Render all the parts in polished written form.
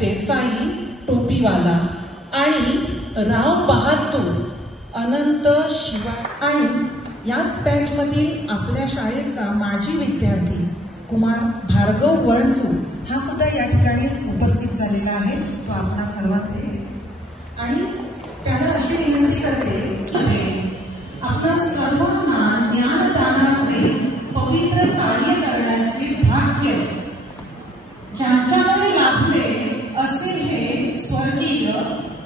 देसाई टोपीवाला आणि राव बहादूर अनंत शिवाय आणि याच बॅचमधील आपल्या शाळेचा माजी विद्यार्थी कुमार भार्गव वळचू हा सुद्धा या ठिकाणी उपस्थित झालेला आहे. तो आपला सर्वांचे आणि त्याला अशी विनंती करते की आपल्या सर्वांना ज्ञानदानाचे पवित्र कार्य करण्याचे भाग्य ज्यांच्याकडे लाभले असे हे स्वर्गीय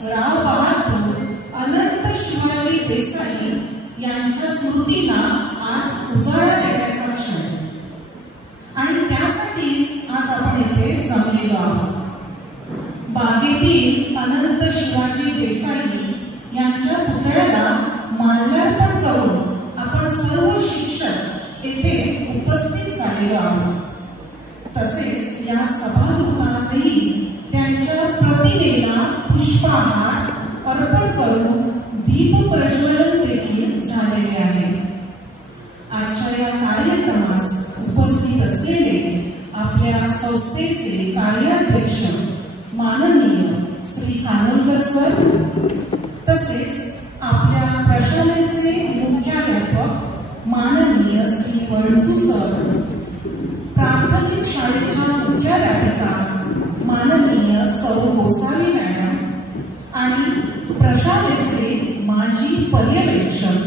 राव बहादूर अनंत शिवाजी देसाई यांच्या स्मृतीला आज उजाळा देण्याचा क्षण आणि त्यासाठीच आज आपण इथे जमलेलो आहोत. बागेतील अनंत शिवाजी देसाई यांच्या पुतळ्याला माल्यार्पण करून आपण सर्व शिक्षक येथे उपस्थित झालेलो आहोत. तसेच या सभागृहातही त्यांच्या प्रतिमेला पुष्पहार अर्पण करून दीप प्रज्वलन देखील झालेले आहे. आजच्या या कार्यक्रमास उपस्थित असलेले आपल्या संस्थेचे कार्याध्यक्ष माननीय श्री कानोलकर सर, तसेच आपल्या प्रशालेचे मुख्याध्यापक माननीय श्री वळचू सर, प्राथमिक शाळेच्या मुख्याध्यापिका माननीय सौ गोसावी मॅडम आणि प्रशालेचे माजी पर्यवेक्षक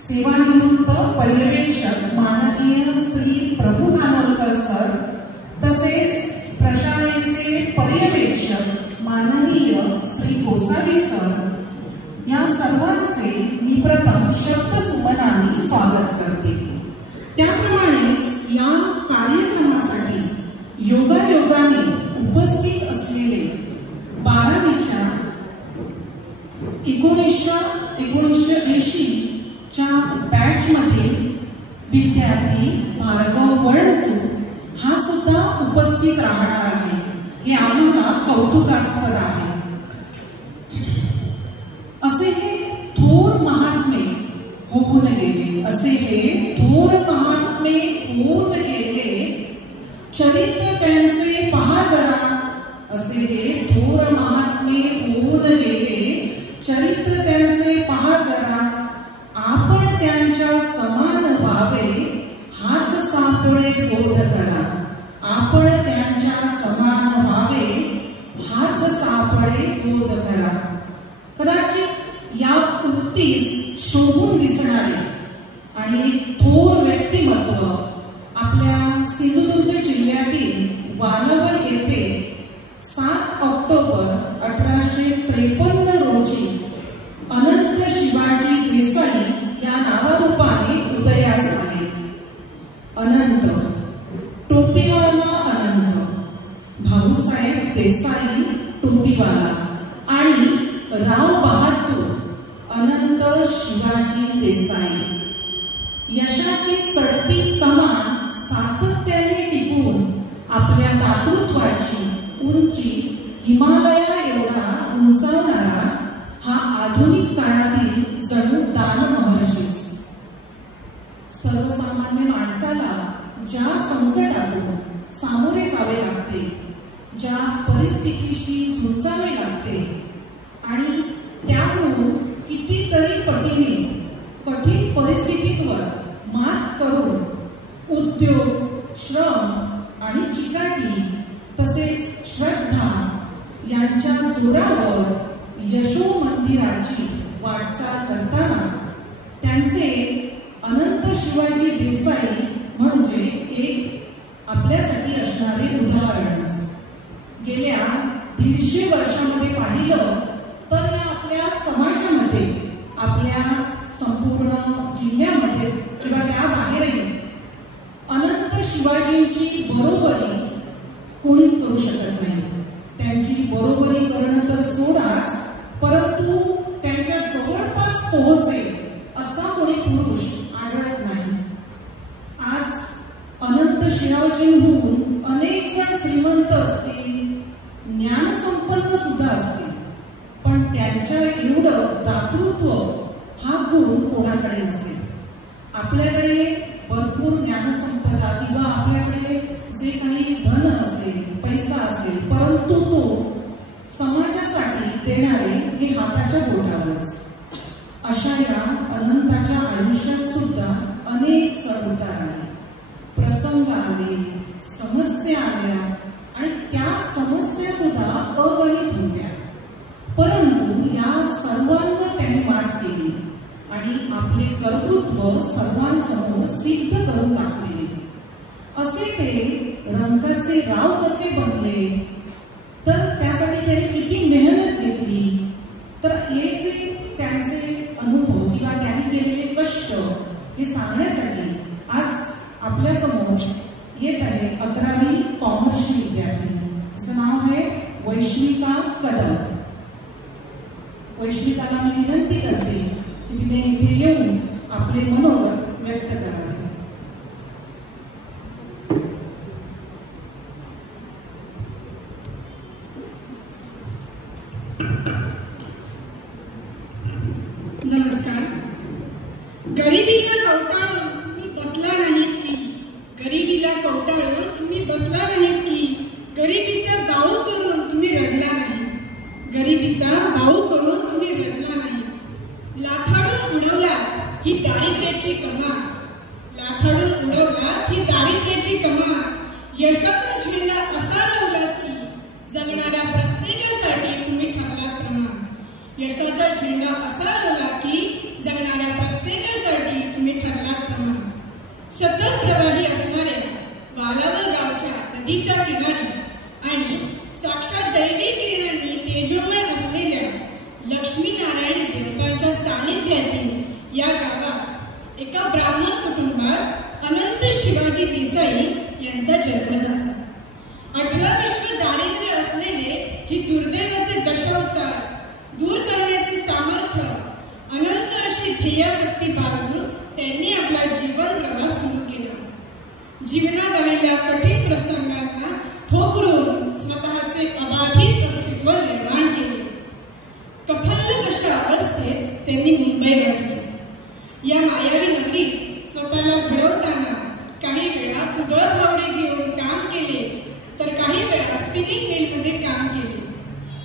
सेवानिवृत्त पर्यवेक्षक माननीय श्री प्रभू कानोलकर सर, तसेच प्रशालेचे पर्यवेक्षक माननीय श्री गोसावी सर, या सर्वांचे मी प्रथम शब्दसुमनाने स्वागत करते. त्याप्रमाणेच या कार्यक्रमासाठी योगायोगाने उपस्थित असलेले 12वीच्या 1980 च्या बॅचमधील विद्यार्थी भार्गव वळचू हा सुद्धा उपस्थित राहणार आहे. हे आम्हाला कौतुकास्पद आहे. असे हे थोर महात्मे होऊन गेले, असे हे थोर महात्मे होऊन गेले, चरित्र त्यांचे पहा जरा, असे हे थोर महात्मे होऊन गेले, चरित्र त्यांचे पहा जरा, आपण त्यांच्या समान व्हावे हाच सापडे बोध करा, आपण त्यांच्या समान व्हावे हाच सापडे बोध करा. कदाचित या उक्तीस शोभून दिसणारे आणि थोर व्यक्तिमत्व आपल्या सिंधुदुर्ग जिल्ह्यातील वानवल येथे 7 ऑक्टोबर 1853 रोजी अनंत शिवाजी देसाई या नावारूपाने उदयास आले. अनंत टोपीवाला अनंत भाऊसाहेब देसाई टोपीवाला आणि राव बहादूर अनंत शिवाजी देसाई. यशाची चढती कमान सातत्याने टिकून आपल्या दातृत्वाची उंची हिमालया एवढा उंचावणारा हा आधुनिक काळातील जणू दान महर्षीच. सर्वसामान्य माणसाला ज्या संकटातून सामोरे जावे लागते, ज्या परिस्थितीशी झुंजावे लागते आणि त्याहून कितीतरी पटीने कठीण परिस्थितींवर मात करून उद्योग, श्रम आणि चिकाटी तसेच श्रद्धा यांच्या जोरावर यशो मंदिराची वाटचाल करताना त्यांचे अनंत शिवाजी देसाई म्हणजे एक आपल्यासाठी असणारे उदाहरणच. गेल्या 150 वर्षांमध्ये पाहिलं तर या आपल्या समाजामध्ये, आपल्या संपूर्ण जिल्ह्यामध्ये किंवा त्याबाहेरही अनंत शिवाजींची बरोबरी कोणीच करू शकत नाही. त्यांची बरोबरी करणं तर सोडाच, परंतु त्यांच्या जवळपास पोहोचेल असा कोणी पुरुष आढळत नाही. आज अनंत शिवाजींहून अनेक जण श्रीमंत असतील, ज्ञानसंपन्न सुद्धा असतील, पण त्यांच्या एवढं दातृत्व हा गुण कोणाकडे नसेल. आपल्याकडे भरपूर ज्ञानसंपदा किंवा आपल्याकडे जे काही धन असेल असेल, पैसा असेल, परंतु तो समाजासाठी देणारे हे हाताच्या बोटावरच. अशा या अनंताच्या आयुष्यात सुद्धा अनेक चढउतार आले, प्रसंग आले, समस्या आल्या आणि त्या समस्या सुद्धा अगणित होत्या. परंतु या सर्वांवर त्याने मात केली आणि आपले कर्तृत्व सर्वांसमोर सिद्ध करून दाखविले. असे ते रंगाचे राव कसे बनले, तर त्यासाठी त्याने किती मेहनत घेतली, तर हे जे त्यांचे अनुभव किंवा त्यांनी केलेले कष्ट हे सांगण्यासाठी आज आपल्या समोर येत आहे 11वी कॉमर्सची विद्यार्थिनी. तिचं नाव आहे वैश्विका कदम. वैश्विकाला मी विनंती करते की तिने इथे येऊन आपले मनोगत व्यक्त करावे. नमस्कार. गरिबीला कवटाळून तुम्ही बसला नाहीत की, गरिबीला कवटाळून तुम्ही बसला नाहीत की, गरिबीचा बाऊ करून तुम्ही रडला नाही, गरिबीचा बाऊ करून तुम्ही रडला नाही. लाथाडून उडवला ही दारिद्र्याची कमाल, लाथाडून उडवला ही दारिद्र्याची कमाल. यशाचा झेंडा असा लावला की जगणाऱ्या प्रत्येकासाठी तुम्ही ठरलात प्रमाण, यशाचा झेंडा असा लावला की जगणाऱ्या प्रत्येकासाठी तुम्ही ठरलात प्रमाण. सतत प्रवाही असणाऱ्या वालावल गावच्या नदीच्या किनारी आणि साक्षात दैवी किरणांनी तेजोमय असलेल्या लक्ष्मीनारायण देवतांच्या सानिध्यातील या गावात एका ब्राह्मण कुटुंबात अनंत शिवाजी देसाई यांचा जन्म झाला. 18 विश्व दारिद्र्य असलेले ही दुर्दैवाचे दशावतार दूर करण्याचे सामर्थ्य, अनंत अशी ध्येयासक्ती बाळगून त्यांनी आपला जीवन प्रवास सुरू केला. जीवनात आलेल्या कठीण प्रसंगांना ठोकरून स्वतःचे अबाधित अस्तित्व निर्माण केले. कफल्ल अशा अवस्थेत त्यांनी मुंबई गाठली. या मायावी नगरीत स्वतःला घडवताना काही वेळा कुदळ फावडे घेऊन काम केले, तर काही वेळा स्पिनिंग मिलमध्ये काम केले.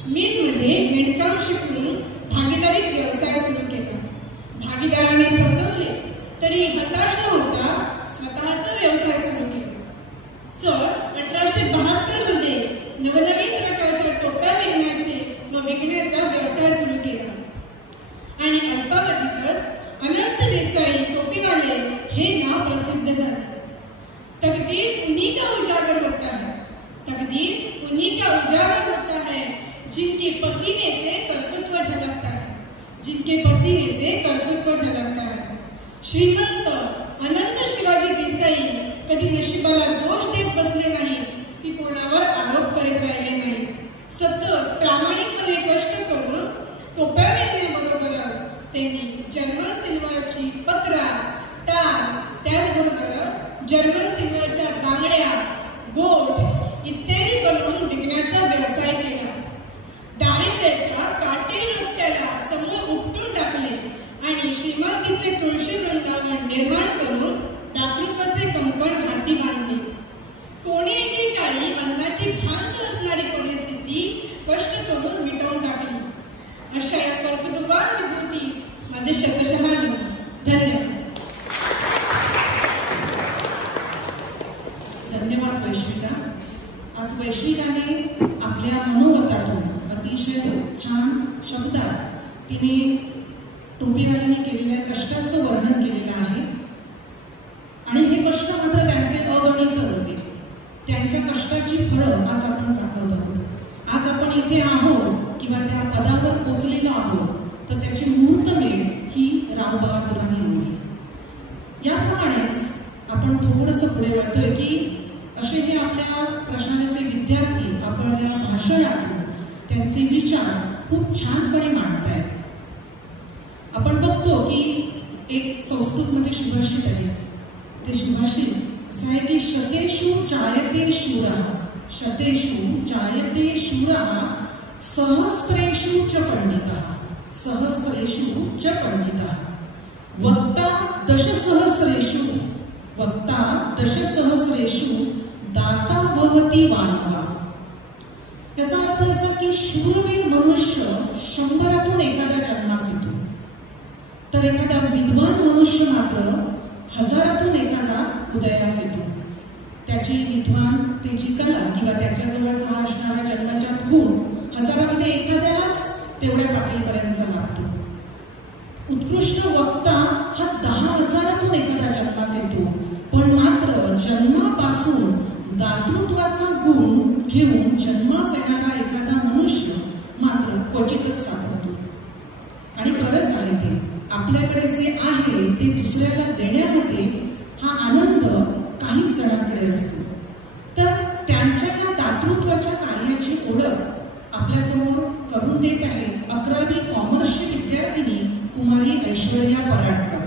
मिलमध्ये विणकाम शिकून भागीदारीत व्यवसाय सुरू केला. भागीदाराने फसवले तरी हताश न होता स्वतःचा व्यवसाय सुरू केला. 1872 मध्ये नवनवीन प्रकारच्या टोप्या विकण्याचा व्यवसाय सुरू केला आणि अल्पावधीतच अनंत देसाई टोपीवाले हे नाव प्रसिद्ध झाले. तकदीर उन्हीं का उजागर होता है, तकदीर उन्हीं का उजागर होता है जिनके पसीने से कर्तृत्व झलकता है, जिनके पसीने से कर्तृत्व झलकता है. श्रीमंत अनंत शिवाजी देसाई कधी नशिबाला दोष देत बसले नाही की कोणावर आरोप करीत राहिले नाही. सतत प्रामाणिकपणे कष्ट करून टोप्या विणण्याबरोबरच त्यांनी जर्मन सिल्वरची पत्रा, टाळ, त्याचबरोबर जर्मन सिल्वरच्या बांगड्या, गोठ इत्यादी बनवून विकण्याचा व्यवसाय केला. दारिद्र्याच्या काटेरी रोट्याला समूळ उपटून टाकले आणि श्रीमंतीचे तुळशी वृंदावन निर्माण करून दातृत्वाचे कंकण हाती बांधले. कोणी एकेकाळी अन्नाची भ्रांत असणारी परिस्थिती कष्ट करून मिटवून टाकली. अशा या कर्तृत्ववान विभूतीस माझे शतशः धन्यवाद. धन्यवाद वैश्विका. आज वैश्विकाने आपल्या मनोगतातून अतिशय छान शब्दात तिने टोपीवाल्याने केलेल्या कष्टाचं वर्णन केलेलं आहे आणि हे कष्ट मात्र त्यांचे अगणित होते. त्यांच्या कष्टाची फळं आज आपण चाखत आहोत. आज आपण इथे आहोत किंवा त्या पदावर पोचलेलो आहोत तर त्याची मुहूर्तमेढ ही राव बहादुरांनी रोवली. याप्रमाणेच आपण थोडंसं पुढे वळतोय की असे हे आपल्या प्रशालेचे विद्यार्थी आपल्या भाषणातून त्यांचे विचार खूप छानपणे मांडतायत. आपण बघतो की एक संस्कृतमध्ये सुभाषित आहे. ते सुभाषित असं आहे की शतेषु चायते शूरः, शतेषु चायते शूरः, सहस्रेषु च पंडितः, सहस्रेषु च पंडितः, वक्ता दशसहस्रेषु, वक्ता दशसहस्रेषु दाता भवती मानवा. याचा अर्थ असा की शूरवीर मनुष्य 100तून एखाद्या जन्मास येतो, तर एखादा विद्वान मनुष्य मात्र 1000तून एखादा उदयास येतो. त्याची विद्वानतेची कला किंवा त्याच्याजवळचा असणारा जन्मजात गुण 1000मध्ये एखाद्यालाच तेवढ्या पातळीपर्यंत लागतो. उत्कृष्ट वक्ता हा 10,000तून एखादा जन्मास येतो, पण मात्र जन्मापासून दातृत्वाचा गुण घेऊन जन्मास येणारा एखादा मनुष्य मात्र क्वचितच सापडतो. आणि खरंच आहे ते, आपल्याकडे जे आहे ते दुसऱ्याला देण्यामध्ये हा आनंद काहीच जणांकडे असतो. तर त्यांच्या या दातृत्वाच्या कार्याची ओळख आपल्यासमोर करून देत आहे 11वी कॉमर्सची विद्यार्थिनी कुमारी ऐश्वर्या पराडकर.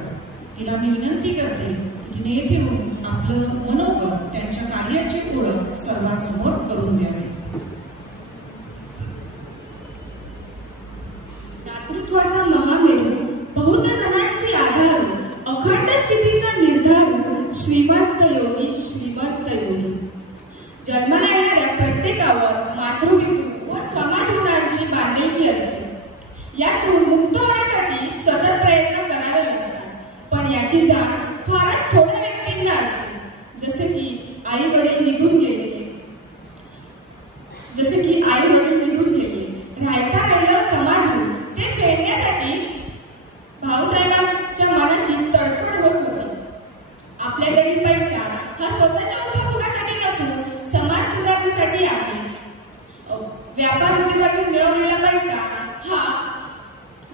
तिला मी विनंती करते की तिने येथे येऊन आपलं मनोगत, त्यांच्या कार्याची ओळख सर्वांसमोर करून द्यावी. दातृत्वाचा महामेरू, बहुत जणांची आधार, अखंड स्थितीचा निर्धार, श्रीमंत योगी श्रीमंत योगी. जन्माला येणाऱ्या प्रत्येकावर मातृपितृ व समाज ऋणांची बांधिलकी असते. यातून मुक्त होण्यासाठी सतत प्रयत्न करावे लागतात, पण याची जाण फारच थोड्या व्यक्तींना असते. जसे की आई वडील निघून गेले, राहायचा राहिलं समाज ऋण. ते फेडण्यासाठी भाऊसाहेबांच्या मनाची तडफड होत होती. आपल्याकडील पैसा हा स्वतःच्या उपभोगासाठी नसून समाज सुधारणेसाठी आहे. व्यापार उद्योगातून मिळवलेला पैसा हा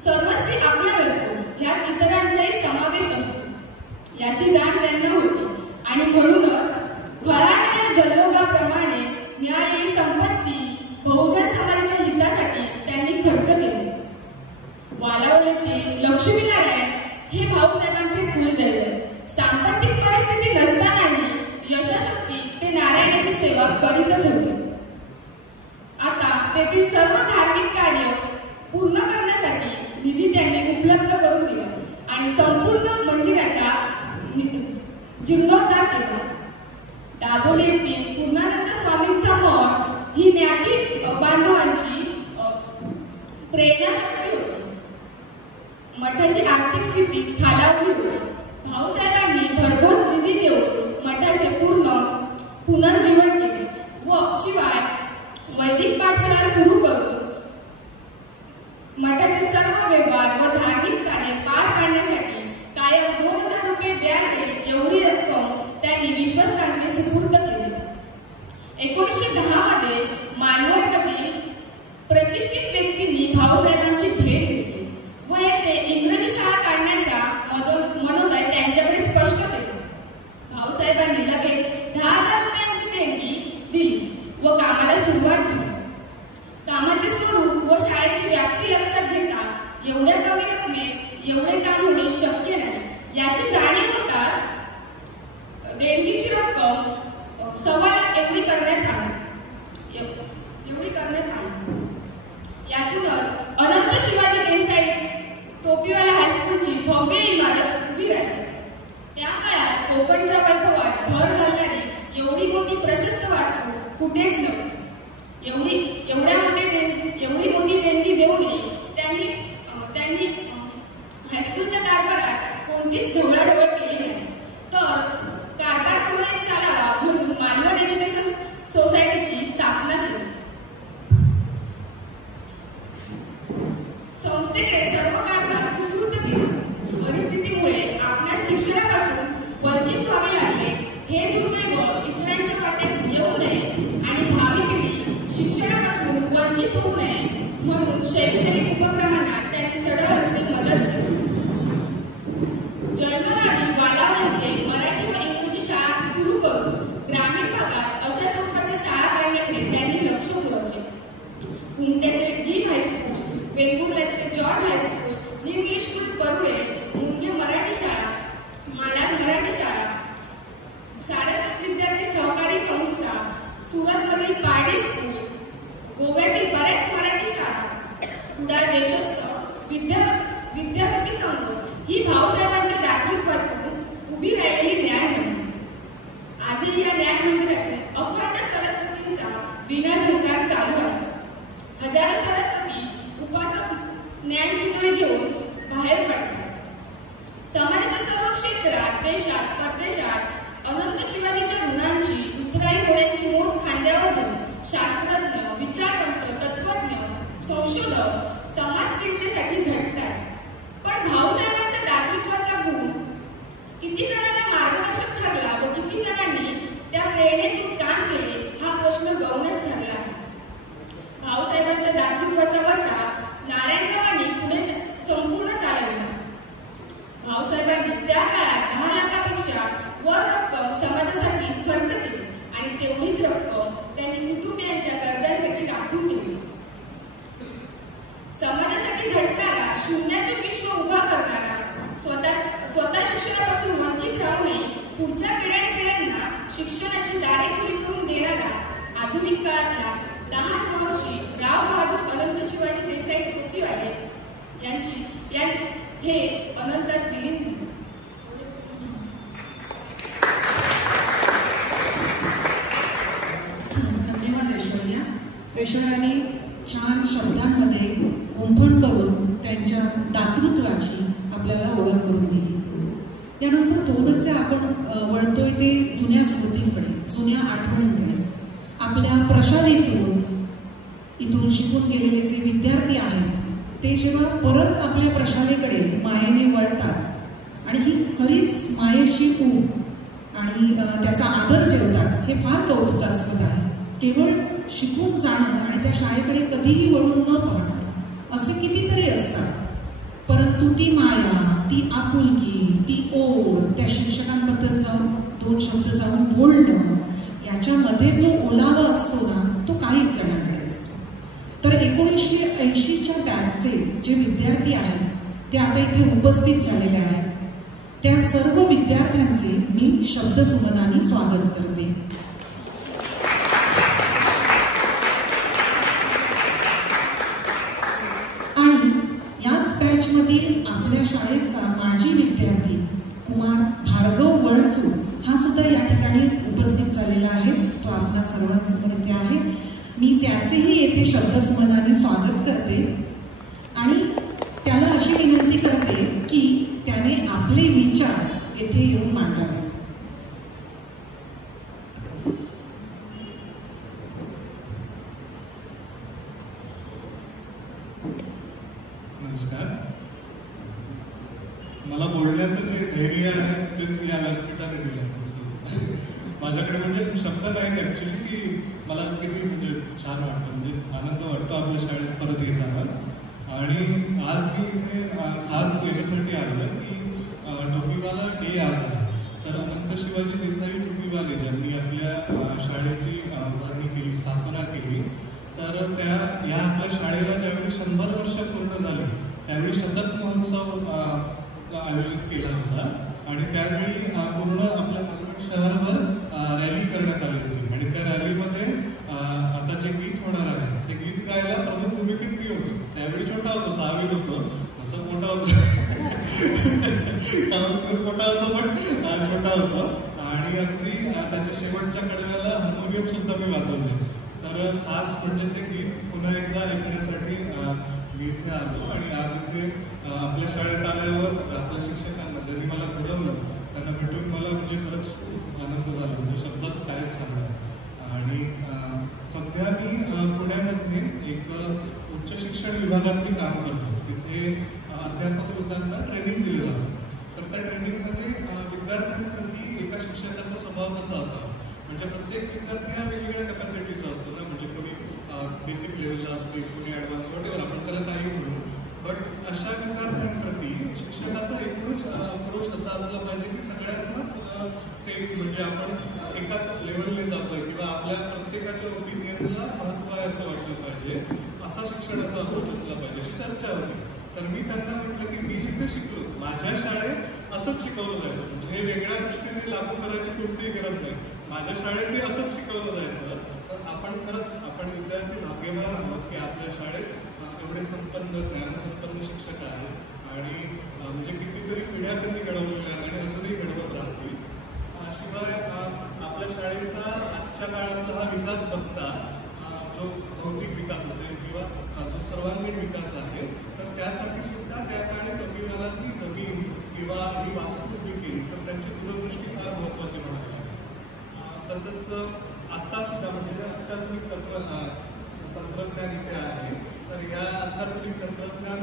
सर्वस्वी आपला नसतो, ह्यात इतरांचाही समावेश असतो. याची जाण त्यांना होती आणि म्हणूनच घराण्याच्या जल्लोगाप्रमाणे मिळालेली संपत्ती बहुजन समाजाच्या हितासाठी त्यांनी खर्च केली. वालावल येथे लक्ष्मीनारायण हे भाऊसाहेबांचे कुलदैवत. सांपत्तिक परिस्थिती नसतानाही यशाशक्ती ते नारायणाची सेवा करीतच होते. आता तेथील सर्व धार्मिक कार्य पूर्ण करण्यासाठी निधी त्यांनी उपलब्ध करून दिला आणि संपूर्ण मंदिराचा जीर्णोद्धार केला. दाभोळे येथील पूर्णानंद स्वामींचा मठ ही ज्ञाती बांधवांची प्रेरणाशक्ती होती. मठाची आर्थिक स्थिती खालावली होती. भाऊसाहेबांनी भरघोस निधी देऊन मठाचे पुनर्जीवन केले व शिवाय वैदिक पाठशाळा सुरू करून मठाचे सर्व व्यवहार व धार्मिक कार्य पार पाडण्यासाठी कायम 2000 रुपये व्याज येईल एवढी रक्कम त्यांनी विश्वस्तांनी सुपूर्द केली. 1910 मध्ये मालवणमधील प्रतिष्ठित व्यक्तींनी भाऊसाहेबांची भेट घेतली व येथे इंग्रजी शाळा काढण्याचा मनोदय त्यांच्याकडे स्पष्ट केला. भाऊसाहेबांनी लगेच 10,000 रुपयांची देणगी दिली व कामाला सुरुवात झाली. कामाचे स्वरूप व शाळेची व्याप्ती लक्षात घेता एवढ्या कमी रकमेत एवढे काम होणे शक्य नाही याची जाणीव होताच देणगीची रक्कम 1.25 लाख एवढी करण्यात आली. यातूनच अनंत शिवाजी देसाई टोपीवाला हायस्कूलची भव्य इमारत उभी राहिली. त्या काळात कोकणच्या वैभवात भर घालणारी एवढी मोठी प्रशस्त वास्तू कुठेच नव्हती. एवढी मोठी देणगी देऊनही त्यांनी हायस्कूलच्या कारभारात कोणतीच ढवळाढवळ केली नाही. तर कारभार सुरळीत चालावा म्हणून मालवण एज्युकेशन सोसायटीची स्थापना केली. संस्थेकडे सर्व कारभार सुपूर्द केला. परिस्थितीमुळे आपणास शिक्षणापासून वंचित व्हावे लागले हे दुर्दैव इतरांच्या वाट्यास येऊ नये आणि भावी पिढी शिक्षणापासून वंचित होऊ नये म्हणून शैक्षणिक उपक्रमांना त्यांनी सरळ हस्ते मदत केली. जन्मगावी वालावल येथे मराठी व इंग्रजी शाळा भाऊसाहेबांनी त्या काळात 10 लाखापेक्षा वर रक्कम समाजासाठी खर्च केली आणि तेवढीच रक्कम त्यांनी कुटुंबियांच्या गरजांसाठी राखून ठेवली. समाजासाठी झटणारा, शून्यातून विश्व उभा करणारा, स्वतः शिक्षणापासून वंचित राहू नये, पुढच्या पिढ्यांना शिक्षणाची दारे खुली करून देणारा आधुनिक काळातला 10 महर्षी राव बहादूर अनंत शिवाजी देसाई टोपीवाले हे अनंतात विलीन झाले. धन्यवाद ऐश्वर्या. ऐश्वर्याने छान शब्दांमध्ये गुंफण करून त्यांच्या दातृत्वाची आपल्याला ओळख करून दिली. यानंतर थोडंसं आपण वळतोय ते जुन्या स्मृतींकडे, जुन्या आठवणींकडे. आपल्या प्रशालेतून इथून शिकून गेलेले जे विद्यार्थी आहेत ते जेव्हा परत आपल्या प्रशालेकडे मायेने वळतात आणि ही खरीच मायेची ऊब आणि त्याचा आदर ठेवतात, हे फार कौतुकास्पद आहे. केवळ शिकून जाणं आणि त्या शाळेकडे कधीही वळून न पाहणं असे कितीतरी असतात, परंतु ती माया, ती आपुलकी, ती ओढ, त्या शिक्षकांबद्दल जाऊन 2 शब्द जाऊन बोलणं, याच्यामध्ये जो ओलावा असतो ना, तो काहीच जणांकडे असतो. तर 1980च्या बॅचचे जे विद्यार्थी आहेत ते आता इथे उपस्थित झालेले आहेत. त्या सर्व विद्यार्थ्यांचे मी शब्दसुमनाने स्वागत करते. आणि याच बॅचमधील आपल्या शाळेचा माजी विद्यार्थी कुमार भार्गव वळचू हा सुद्धा या ठिकाणी उपस्थित झालेला आहे. तो आपल्या सर्वांसमोर इथे आहे. मी त्याचेही येथे शब्दस्मरणाने स्वागत करते आणि त्याला अशी विनंती करते की त्याने आपले विचार येथे येऊन मांडावे. नमस्कार. मला बोलण्याचं जे धैर्य आहे तेच या व्यासपीठाने दिलं. माझ्याकडे म्हणजे शब्द नाहीत ॲक्च्युली की मला किती म्हणजे छान वाटतं, म्हणजे आनंद वाटतो आपल्या शाळेत परत येताना. आणि आज मी इथे खास याच्यासाठी आलो आहे की टोपीवाला डे आज आहे. तर अनंत शिवाजी देसाई टोपीवाले ज्यांनी आपल्या शाळेची उभारणी केली, स्थापना केली, तर या आपल्या शाळेला ज्यावेळी 100 वर्ष पूर्ण झाली त्यावेळी शतक महोत्सव आयोजित केला होता. आणि त्यावेळी पूर्ण आपल्या मालवण शहरावर रॅली करण्यात आली होती. आणि त्या रॅलीमध्ये आता जे गीत होणार आहे ते गीत गायला प्रमुख भूमिकेत मी होतो. त्यावेळी छोटा होतो, 6वीत होतो, तसं मोठा होतो मोठा होतो पण छोटा होतो. आणि अगदी त्याच्या शेवटच्या कडव्याला हार्मोनियम सुद्धा मी वाजवले. तर खास म्हणजे ते गीत पुन्हा एकदा ऐकण्यासाठी मी इथे आलो. आणि आज इथे आपल्या शाळेत आल्यावर आपल्या शिक्षकांना ज्यांनी मला घडवलं त्यांना भेटून मला म्हणजे खरंच खूप आनंद झाला, म्हणजे शब्दात कायच सांगणार. आणि सध्या मी पुण्यामध्ये एक उच्च शिक्षण विभागात मी काम करतो. तिथे अध्यापक लोकांना ट्रेनिंग दिलं जातं. तर त्या ट्रेनिंगमध्ये विद्यार्थ्यांप्रती एका शिक्षकाचा स्वभाव कसा असावा, म्हणजे प्रत्येक विद्यार्थी हा वेगवेगळ्या कॅपॅसिटीचा असतो ना, म्हणजे कोणी बेसिक लेवलला असते, कोणी ॲडव्हान्स, वॉटेवर आपण त्याला काही म्हणू. बट अशा विद्यार्थ्यांप्रती शिक्षकाचा एकूणच अप्रोच असा असला पाहिजे की सगळ्यांनाच सेम, म्हणजे आपण एकाच लेवलने जातोय किंवा आपल्या प्रत्येकाच्या ओपिनियनला महत्त्व आहे असं वाटलं पाहिजे. असा शिक्षणाचा अप्रोच असला पाहिजे, अशी चर्चा होती. तर मी त्यांना म्हटलं की मी जिथे शिकलो माझ्या शाळेत असंच शिकवलं जायचं, म्हणजे हे वेगळ्या दृष्टीने लागू करायची कोणतीही गरज नाही. माझ्या शाळेत ते असंच शिकवलं जायचं. तर आपण विद्यार्थी भाग्यवान आहोत की आपल्या शाळेत एवढे संपन्न, ज्ञानसंपन्न शिक्षक आहेत. आणि म्हणजे कितीतरी पिढ्या त्यांनी घडवलेल्या आहेत आणि अजूनही घडवत राहतील. शिवाय आपल्या शाळेचा आजच्या काळातला हा विकास बघता, जो भौतिक विकास असेल किंवा जो सर्वांगीण विकास आहे, तर त्यासाठी सुद्धा त्या काळी टोपीवाल्यांनी जमीन किंवा ही वास्तू उभी केली. तर त्यांची दूरदृष्टी फार महत्त्वाची म्हणाली. तसंच आत्ता सुद्धा म्हणजे अत्याधुनिक तंत्रज्ञान इथे आहे. तर या अत्याधुनिक तंत्रज्ञान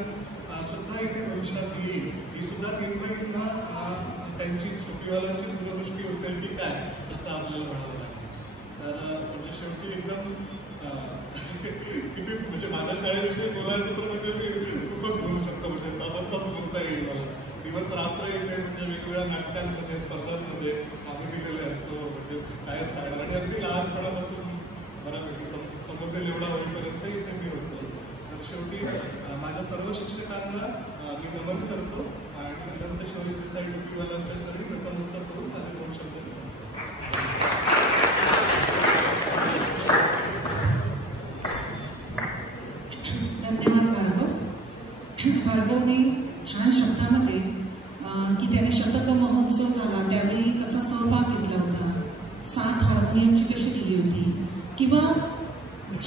सुद्धा इथे भविष्यात येईल, ही सुद्धा निर्णय त्यांचीच टोपीवाल्यांची दूरदृष्टी असेल की काय, असं आपल्याला म्हणावं लागेल. तर म्हणजे शेवटी एकदम किती म्हणजे माझ्या शाळेविषयी बोलायचं तर म्हणजे मी खूपच बोलू शकतो, म्हणजे तास बोलता येईल मला. दिवस रात्र इथे म्हणजे वेगवेगळ्या नाटकांमध्ये स्पर्धांमध्ये आम्ही दिलेले असतो, म्हणजे कायच सांगणार. आणि अगदी लहानपणापासून बऱ्यापैकी समजेल एवढा होईपर्यंत इथे मी होतो. तर शेवटी माझ्या सर्व शिक्षकांना मी नमन करतो आणि अनंत शिवाजी देसाई टोपीवाल्यांच्या चरणी नतमस्तक करून माझे 2 शब्द सांगतो. धन्यवाद भार्गवने छान शब्दामध्ये की त्याने शतक महोत्सव झाला त्यावेळी कसा सहभाग घेतला होता, 7 हार्मोनियमची कशी दिली होती, किंवा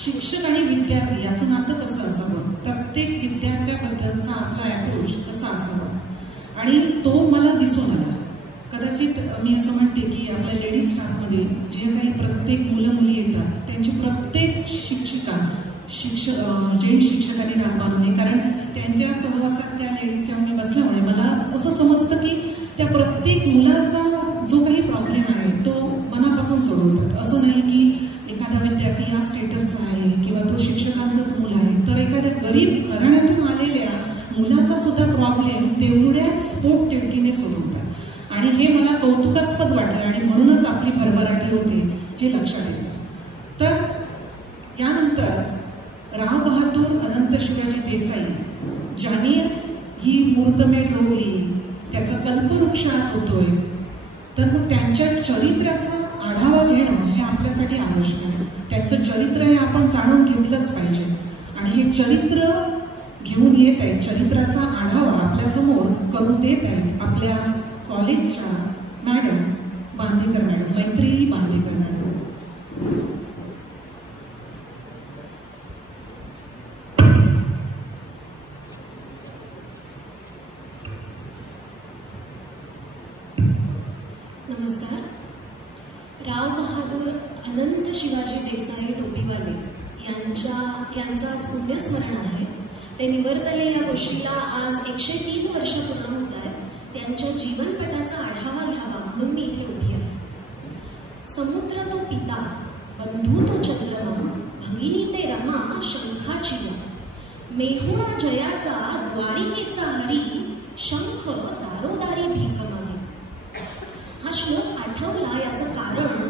शिक्षक आणि विद्यार्थी याचं नातं कसं असावं, प्रत्येक विद्यार्थ्याबद्दलचा आपला अप्रोच कसा असावा, आणि तो मला दिसून आला. कदाचित मी असं म्हणते की आपल्या लेडीज स्टाफमध्ये जे काही प्रत्येक मुलं मुली येतात त्यांची प्रत्येक शिक्षिका जेंट्स शिक्षकांनी राग मानवणे, कारण त्यांच्या सहवासात त्या लेडीजच्या मी बसल्यामुळे मला असं समजतं की त्या प्रत्येक मुलाचा जो काही प्रॉब्लेम आहे तो मनापासून सोडवतात. असं नाही की एखादा विद्यार्थी या स्टेटसचा आहे किंवा तो शिक्षकांचाच मुलं आहे, तर एखाद्या गरीब घराण्यातून आलेल्या मुलाचा सुद्धा प्रॉब्लेम तेवढ्याच पोट तिडकीने सोडवतात. आणि हे मला कौतुकास्पद वाटलं आणि म्हणूनच आपली भरभराटी होते हे लक्षात येतं. तर यानंतर राव बहादूर अनंत शिवाजी देसाई ज्याने ही मुहूर्तमेढ रोवली, त्याचा कल्पवृक्ष आज होतोय, तर मग त्यांच्या चरित्राचा आढावा घेणं हे आपल्यासाठी आवश्यक आहे. त्यांचं चरित्र हे आपण जाणून घेतलंच पाहिजे आणि हे चरित्र घेऊन येत आहेत, चरित्राचा आढावा आपल्यासमोर करून देत आहेत आपल्या कॉलेजच्या मॅडम बांदेकर मॅडम, मैत्री बांदेकर मॅडम. नमस्कार. राव बहादूर अनंत शिवाजी देसाई टोपीवाले यांचं आज पुण्यस्मरण आहे. ते निवर्तलेल्या गोष्टीला आज 103 वर्ष पूर्ण होत आहेत. त्यांच्या जीवनपटाचा आढावा घ्यावा म्हणून मी इथे उभी आहे. समुद्र तो पिता, बंधू तो चंद्रमा, भगिनी ते रमा शंखाची मेहुणा जयाचा द्वारिकेचा हरी, शंख दारोदारी भीक मागे. हा श्लोक आठवला याचं कारण,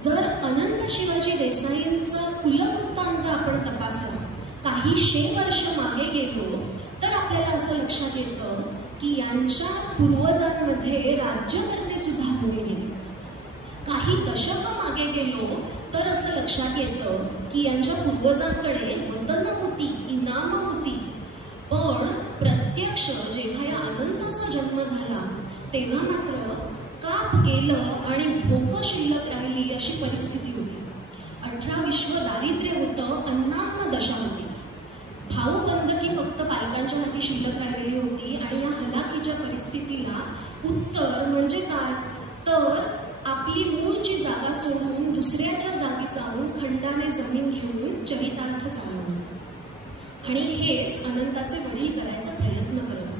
जर अनंत शिवाजी देसाईंचं कुलवृत्तांत आपण तपासला, काही 100 वर्ष मागे गेलो तर आपल्याला असं लक्षात येतं की यांच्या पूर्वजांमध्ये राज्यकर्ते सुद्धा होऊन गेले. काही दशक मागे गेलो तर असं लक्षात येतं की यांच्या पूर्वजांकडे वतनं होती, इनामं होती. पण प्रत्यक्ष जेव्हा या अनंताचा जन्म झाला तेव्हा मात्र काप गेलं आणि भोकं शिल्लक राहिली अशी परिस्थिती होती. 18 विश्व दारिद्र्य होतं, अन्नान्न दशा होती. भाऊ बंधकी फक्त पालकांच्या हाती शिल्लक राहिलेली होती. आणि या हलाखीच्या परिस्थितीला उत्तर म्हणजे काय, तर आपली मूळची जागा सोडून दुसऱ्याच्या जागी जाऊन खंडाने जमीन घेऊन चरितार्थ चालवणं. आणि हेच अनंताचे वडील करायचा प्रयत्न करत होते.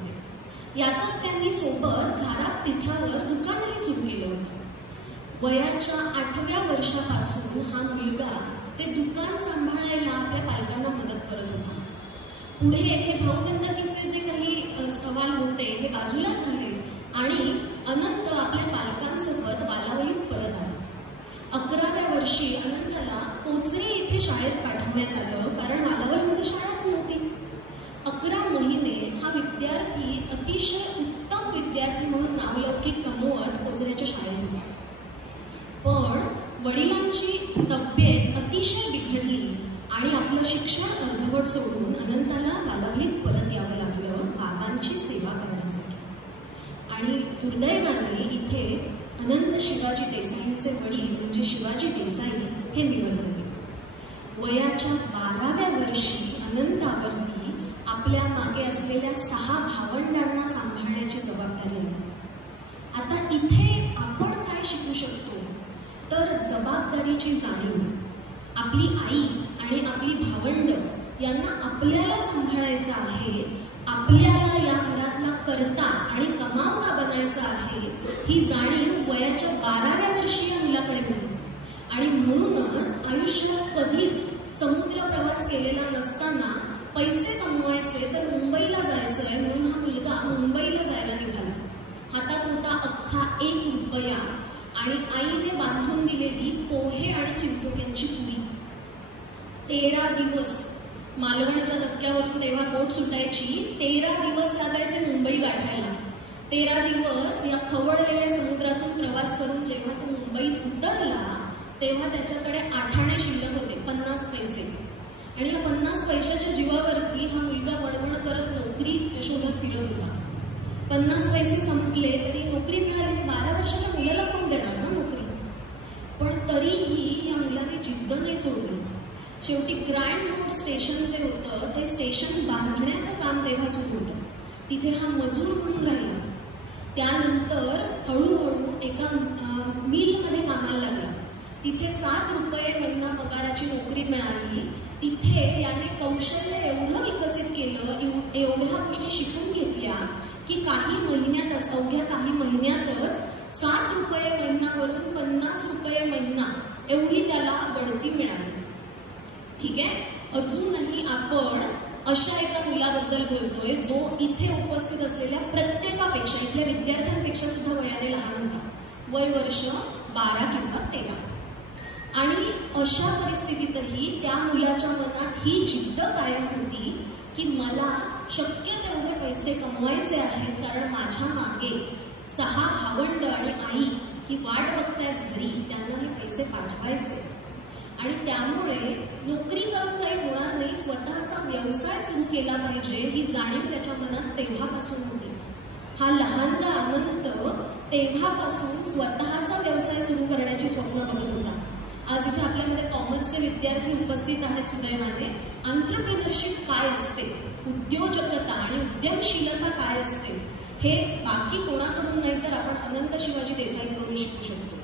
यातच त्यांनी सोबत झाराप तिठ्यावर दुकानही सुरू केलं होतं. वयाच्या 8व्या वर्षापासून हा मुलगा ते दुकान सांभाळायला आपल्या पालकांना मदत करत होता. पुढे हे भाऊबंदकीचे जे काही सवाल होते हे बाजूला झाले आणि अनंत आपल्या पालकांसोबत वालावलीत परत आला. 11व्या वर्षी अनंताला कोचरे इथे शाळेत पाठवण्यात आलं, कारण वालावलमध्ये शाळाच नव्हती. 11 महिने हा विद्यार्थी अतिशय उत्तम विद्यार्थी म्हणून नावलौकिक कमवत कोचऱ्याच्या शाळेत होता. पण वडिलांची तब्येत अतिशय बिघडली आणि आपलं शिक्षण अर्धवट सोडून अनंताला वालावलीत परत यावं लागलं बाबांची सेवा करण्यासाठी. आणि दुर्दैवाने इथे अनंत शिवाजी देसाईंचे वडील म्हणजे शिवाजी देसाई हे निवर्तले. वयाच्या 12व्या वर्षी अनंतावरती आपल्या मागे असलेल्या 6 भावंडांना सांभाळण्याची जबाबदारी आली. आता इथे आपण काय शिकू शकतो तर जबाबदारीची जाणीव. आपली आई आणि आपली भावंड यांना आपल्याला सांभाळायचं आहे, आपल्याला या घरातला कर्ता आणि कमावता बनायचं आहे, ही जाणीव वयाच्या 12व्या वर्षी या मुलाकडे होती. आणि म्हणूनच आयुष्यात कधीच समुद्र प्रवास केलेला नसताना पैसे कमवायचे तर मुंबईला जायचंय म्हणून हा मुलगा मुंबईला जायला निघाला. आणि आईने बांधून दिलेली पोहे आणि चिंचोक्यांची पुरी. 13 दिवस मालवणच्या धक्क्यावरून तेव्हा बोट सुटायची. 13 दिवस लागायचे मुंबई गाठायला. 13 दिवस या खवळलेल्या समुद्रातून प्रवास करून जेव्हा तो मुंबईत उतरला तेव्हा त्याच्याकडे 8 आणे शिल्लक होते, 50 पैसे. आणि या 50 पैशाच्या जीवावरती हा मुलगा वणवण करत नोकरी शोधत फिरत होता. 50 पैसे संपले तरी नोकरी मिळाली नाही. 12 वर्षाच्या मुलाला कोण देणार ना नोकरी. पण तरीही या मुलाने जिद्द नाही सोडली. शेवटी ग्रँड रोड स्टेशन जे होतं ते स्टेशन बांधण्याचं काम तेव्हा सुरू होतं. तिथे हा मजूर म्हणून राहिला. त्यानंतर हळूहळू एका मिलमध्ये कामाला लागला. तिथे 7 रुपये महिना पगाराची नोकरी मिळाली. तिथे याने कौशल्य एवढं विकसित केलं, एवढ्या गोष्टी शिकून घेतल्या की अवघ्या काही महिन्यातच 7 रुपये महिन्यावरून 50 रुपये महिना एवढी त्याला बढती मिळाली. ठीक आहे. अजूनही आपण अशा एका मुलाबद्दल बोलतोय जो इथे उपस्थित असलेल्या प्रत्येकापेक्षा, इथल्या विद्यार्थ्यांपेक्षा सुद्धा वयाने लहान होता. वय वर्ष 12 किंवा 13. आणि अशा परिस्थितीतही त्या मुलाच्या मनात ही जिद्द कायम होती की मला शक्य तेवढे पैसे कमवायचे आहेत, कारण माझ्या मागे 6 भावंड आणि आई ही वाट बघतायत घरी, त्यांना हे पैसे पाठवायचे. आणि त्यामुळे नोकरी करून काही होणार नाही, स्वतःचा व्यवसाय सुरू केला पाहिजे ही जाणीव त्याच्या मनात तेव्हापासून होती. हा लहानगा अनंत तेव्हापासून स्वतःचा व्यवसाय सुरू करण्याची स्वप्न बघत होता. आज इथे आपल्यामध्ये कॉमर्सचे विद्यार्थी उपस्थित आहेत सुदैवाने. एंटरप्रेन्योरशिप काय असते, उद्योजकता आणि उद्यमशीलता काय असते हे बाकी कोणाकडून नाही तर आपण अनंत शिवाजी देसाईंकडून शिकू शकतो.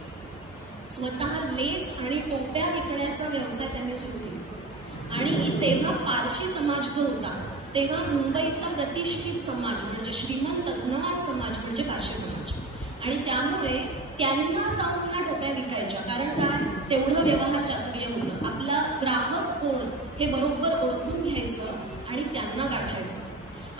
स्वतः लेस आणि टोप्या विकण्याचा व्यवसाय त्यांनी सुरू केला. आणि तेव्हा पारशी समाज जो होता तेव्हा मुंबईतला प्रतिष्ठित समाज म्हणजे श्रीमंत धनवान समाज म्हणजे पारशी समाज. आणि त्यामुळे त्यांना जाऊन ह्या टोप्या विकायच्या. कारण काय, तेवढं व्यवहार चातुर्य होतं. आपला ग्राहक कोण हे बरोबर ओळखून घ्यायचं आणि त्यांना गाठायचं.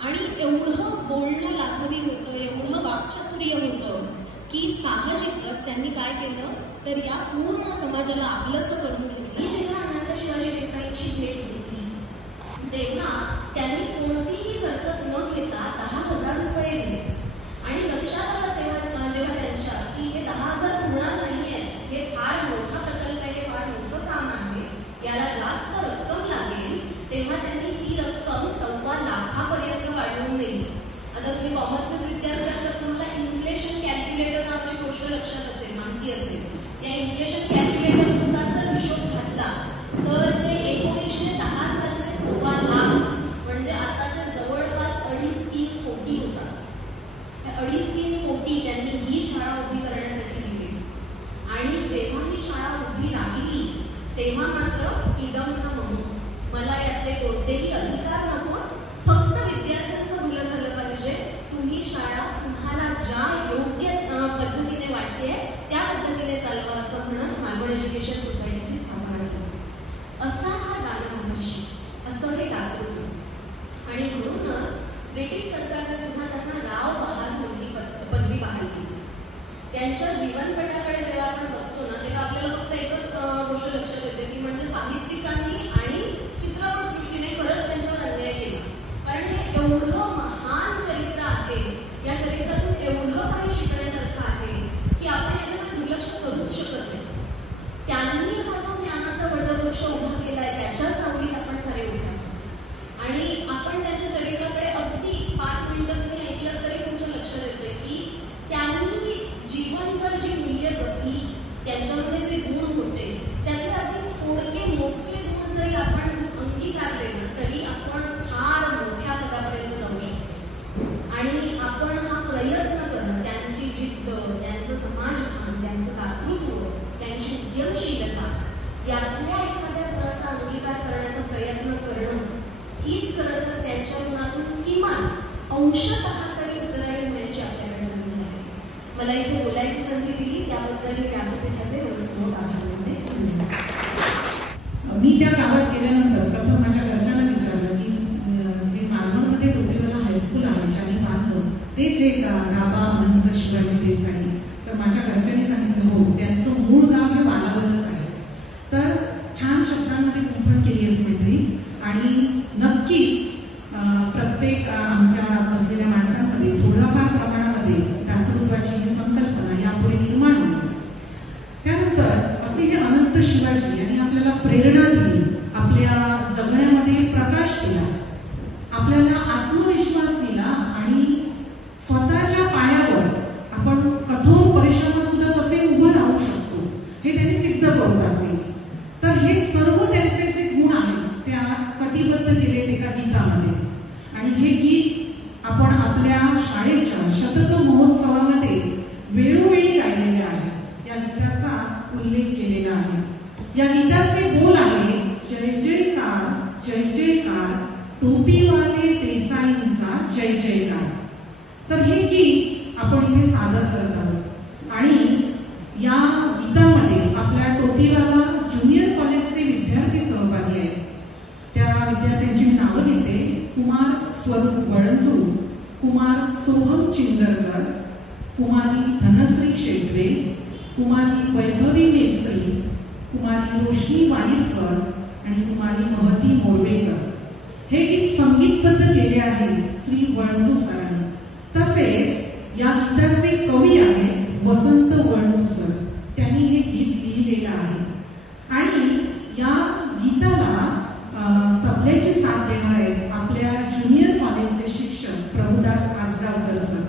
आणि एवढं बोलणं लाघवी होतं, एवढं वाक्चातुर्य होतं की साहजिकच त्यांनी काय केलं तर या पूर्ण समाजाला आपलंसं करून घेतलं. जेव्हा अनंत शिवाजी देसाईंची भेट घेतली तेव्हा त्यांनी कोणतीही हरकत न घेता 10,000 रुपये दिले. आणि लक्षात आलं तेव्हा जेव्हा त्यांच्या की हे 10,000 होणार नाही आहेत, हे फार मोठा प्रकल्प आहे, फार मोठं काम आहे, याला जास्त रक्कम लागेल. तेव्हा त्यांनी ती रक्कम 1.25 लाखापर्यंत वाढवून दिली. आता तुम्ही कॉमर्सचे विद्यार्थी आहात तर तुम्हाला इन्फ्लेशन कॅल्क्युलेटर नावाची गोष्ट लक्षात असेल, माहिती असेल. या इन्फ्लेशन कॅल्क्युलेटरनुसार जर हिशोब घातला तर ते 1910 सालचे 1.25 लाख म्हणजे आताचे जवळपास 2.5-3 कोटी होतात. 2.5-3 कोटी त्यांनी ही शाळा उभी करण्यासाठी दिली. आणि जेव्हा ही शाळा उभी राहिली तेव्हा मात्र इदम न मम, मला यातले कोणतेही अधिकार नको, फक्त विद्यार्थ्यांचं भलं झालं पाहिजे. तुम्ही शाळा तुम्हाला ज्या योग्य पद्धतीने वाटते त्या पद्धतीने चालवा असं म्हणत मालवण एज्युकेशन सोसायटीची स्थापना केली. असा हा दानमहर्षी, असं हे दातृत्व. आणि म्हणूनच ब्रिटिश सरकारने सुद्धा त्यांना राव बहादूर ही पदवी बहाल केली. त्यांच्या जीवनपटाकडे जेव्हा आपण बघतो ना तेव्हा आपल्याला फक्त एकच गोष्ट लक्षात येते की म्हणजे साहित्यिकांनी आणि चित्रपटसृष्टीने खरंच त्यांच्यावर अन्याय केला. कारण हे एवढं महान चरित्र आहे, या चरित्रातून एवढं काही शिकण्यासारखं आहे की आपण याच्याकडे दुर्लक्ष करूच शकत नाही. त्यांनी हा जो ज्ञानाचा वटवृक्ष उभा केलाय त्याच्या सावलीत आपण सारे उभे आहोत. आणि आपण त्यांच्या चरित्राकडे अगदी 5 मिनिटं तुम्ही ऐकलं तरी तुमच्या लक्षात येतंय की त्यांनी जीवनभर जी मूल्य जपली, त्यांच्यामध्ये जे गुण होते त्यातले अगदी थोडके मोजके गुण जरी आपण अंगीकारले ना तरी आपण फार मोठ्या पदापर्यंत जाऊ शकतो. आणि आपण हा प्रयत्न करणं, त्यांची जिद्द, त्यांचं समाजभान, त्यांचं दातृत्व, त्यांची उद्यमशीलता यातल्या एखाद्या गुणाचा अंगीकार करण्याचा प्रयत्न करणं हीच खरं तर त्यांच्या गुणातून किमान अंशतः तरी उतराई होण्याची आपल्याकडे संधी आहे. मला इथे बोलायची संधी दिली त्याबद्दल मी व्यासपीठाचे आभार मानते. मी त्या गावात गेल्यानंतर प्रथम माझ्या घरच्यांना विचारलं की जे मालवणमध्ये टोपीवाला हायस्कूल आहे ज्यांनी बांधलं तेच एक राबा अनंत शिवाजी देसाई तर माझ्या घरच्यांनी सांगितलं हो त्यांचं मूळ गाव हे बालावलच आहे. तर छान शब्दांमध्ये कुंपण केली आहेस मैत्री आणि नक्कीच प्रत्येक आमच्या बसलेल्या माणसांमध्ये थोड्याफार प्रमाणामध्ये दातृत्वाची ही संकल्पना यापुढे निर्माण होईल. त्यानंतर असे हे अनंत शिवाजी यांनी आपल्याला प्रेरणा दिली, आपल्या जगण्यामध्ये प्रकाश दिला, आपल्याला आत्मविश्वास दिला आणि स्वतःच्या पायावर आपण कठोर परिश्रमात सुद्धा कसे उभं राहू शकतो हे त्यांनी सिद्ध करून दाखवले. तर हे सर्व त्यांचे जे गुण आहेत त्या कटिबद्ध केले एका गीतामध्ये आणि हे गीत आपण आपल्या शाळेच्या शतक महोत्सवामध्ये वेळोवेळी गायलेले आहे. या गीताचा उल्लेख केलेला आहे. या गीताचे बोल आहे जय जयकार जय जयकार टोपीवाले देसाईंचा जय जयकार. तर हे गीत आपण इथे सादर करत आहोत आणि या गीतामध्ये आपल्या टोपीवाला ज्युनियर कॉलेजचे विद्यार्थी सहभागी आहेत. त्या विद्यार्थ्यांची नावं घेते. कुमार स्वरूप वळंजू, कुमार सोहम चिंदरकर, कुमारी धनश्री शेटवे, कुमारी वैभवी मेस्त्री, कुमारी रोशनी वाडीकर आणि कुमारी महती मोरवेकर. हे गीत संगीतबद्ध केले आहे श्री वळंजू सरांनी. तसेच या गीताचे कवी आहेत वसंत वळंजू सर. त्यांनी हे गीत लिहिलेलं आहे आणि या गीताला तबल्याची साथ देणार आहेत आपल्या ज्युनियर कॉलेजचे शिक्षक प्रभुदास आजगावकर सर.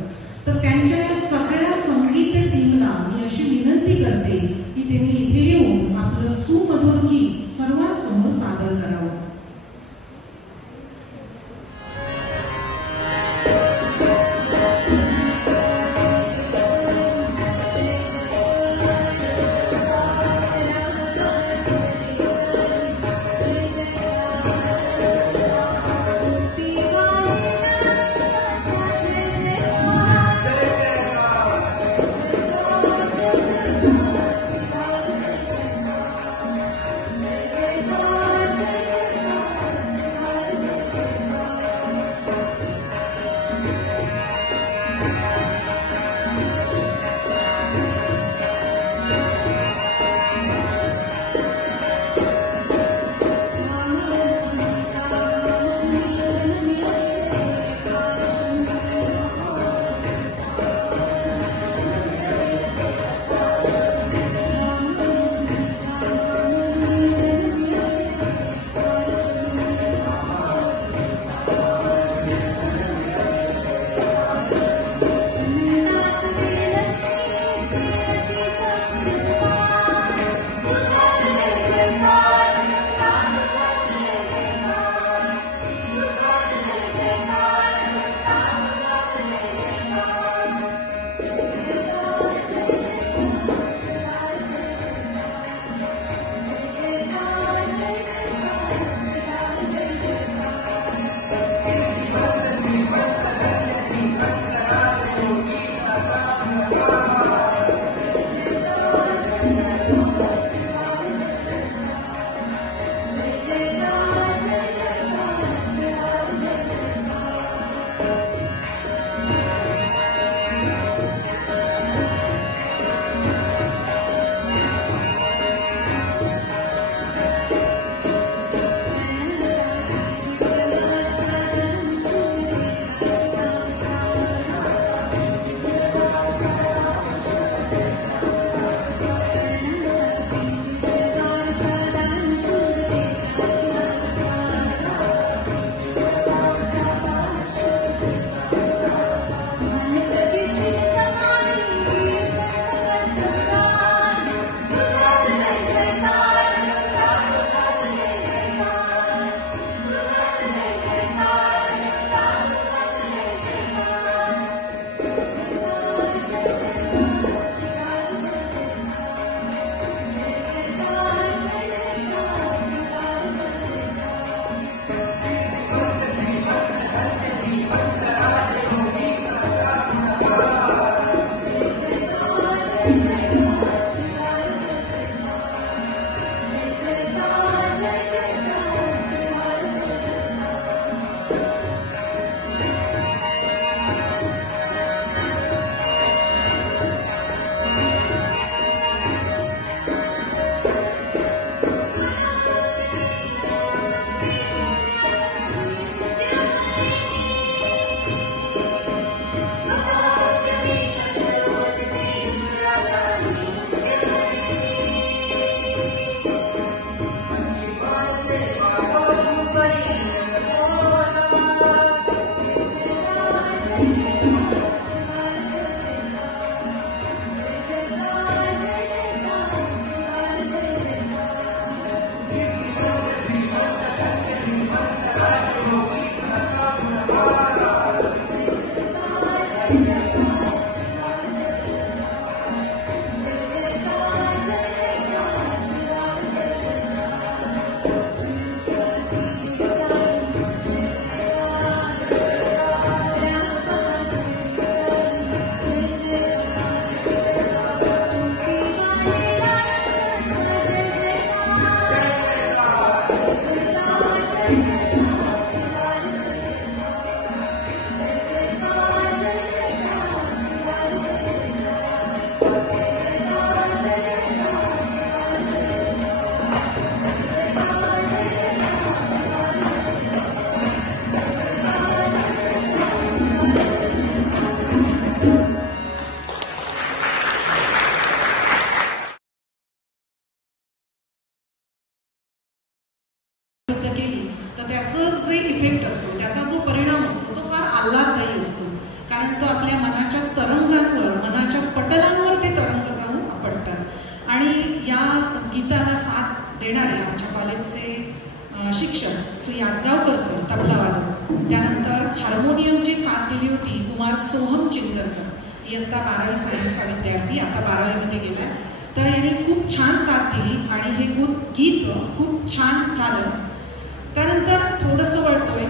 तर त्यांच्या या सगळ्या संगीत टीमला मी अशी विनंती करते की त्यांनी इथे येऊन आपलं सुमधुर गीत सर्वांसमोर सादर करावं. शिक्षक श्री याचगावकर सर तबला वादक, त्यानंतर हार्मोनियमची साथ दिली होती कुमार सोहम चिंतरकर, इयत्ता 12वी सायन्सचा विद्यार्थी, आता 12वीमध्ये गेला. तर यांनी खूप छान साथ दिली आणि हे गीत खूप छान झालं. त्यानंतर थोडंसं वळतोय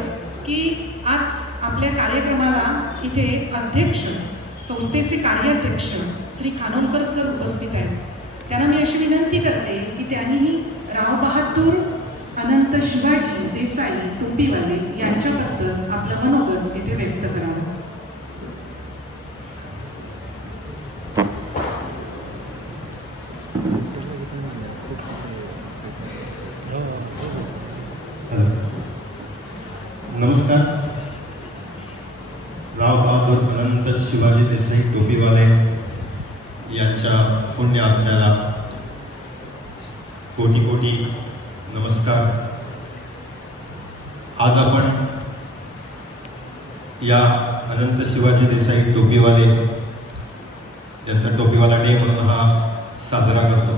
की आज आपल्या कार्यक्रमाला इथे अध्यक्ष, संस्थेचे कार्याध्यक्ष श्री खानोलकर सर उपस्थित आहेत. त्यांना मी अशी विनंती करते की त्यांनीही राव बहादूर अनंत शिवाजी देसाई टोपीवाले यांच्याबद्दल आपलं मनोगत इथे व्यक्त करावं. नमस्कार. राव बहादूर अनंत शिवाजी देसाई टोपीवाले यांच्या पुण्य आत्म्याला कोटी कोटी नमस्कार. आज आपण या अनंत शिवाजी देसाई टोपीवाले यांचा टोपीवाला डे म्हणून हा साजरा करतो.